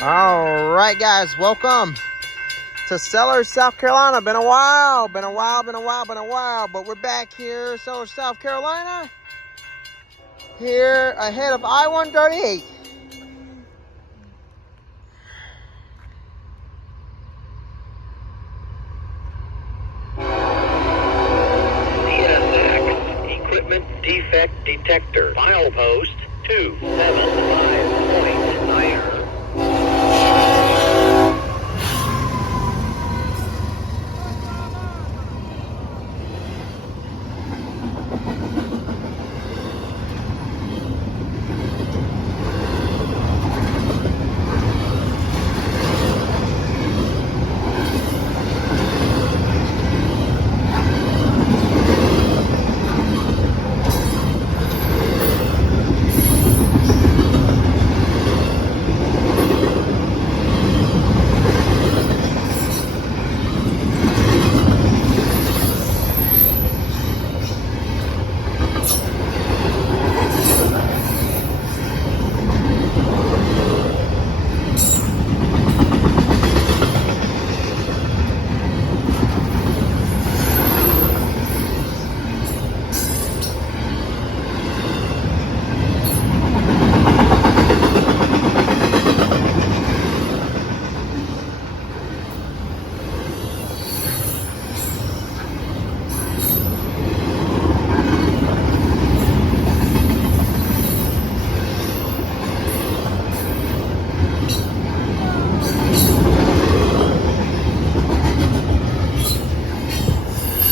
All right, guys, welcome to Sellers, South Carolina. Been a while, but we're back here, Sellers, South Carolina, here ahead of I-138. CSX Equipment Defect Detector. File post 275.9er.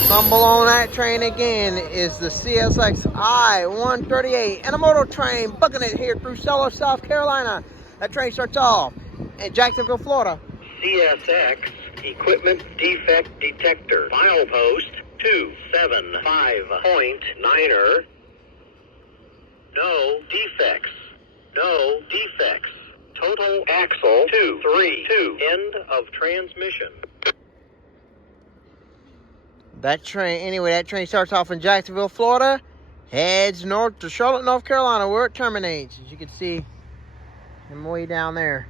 Stumble on that train again is the CSX I-138 Intermodal train, booking it here through Sellers, South Carolina. That train starts off in Jacksonville, Florida. CSX Equipment Defect Detector. File post 275.9er. No defects. No defects. Total axle 232. End of transmission. That train starts off in Jacksonville, Florida, heads north to Charlotte, North Carolina, where it terminates, as you can see, and way down there.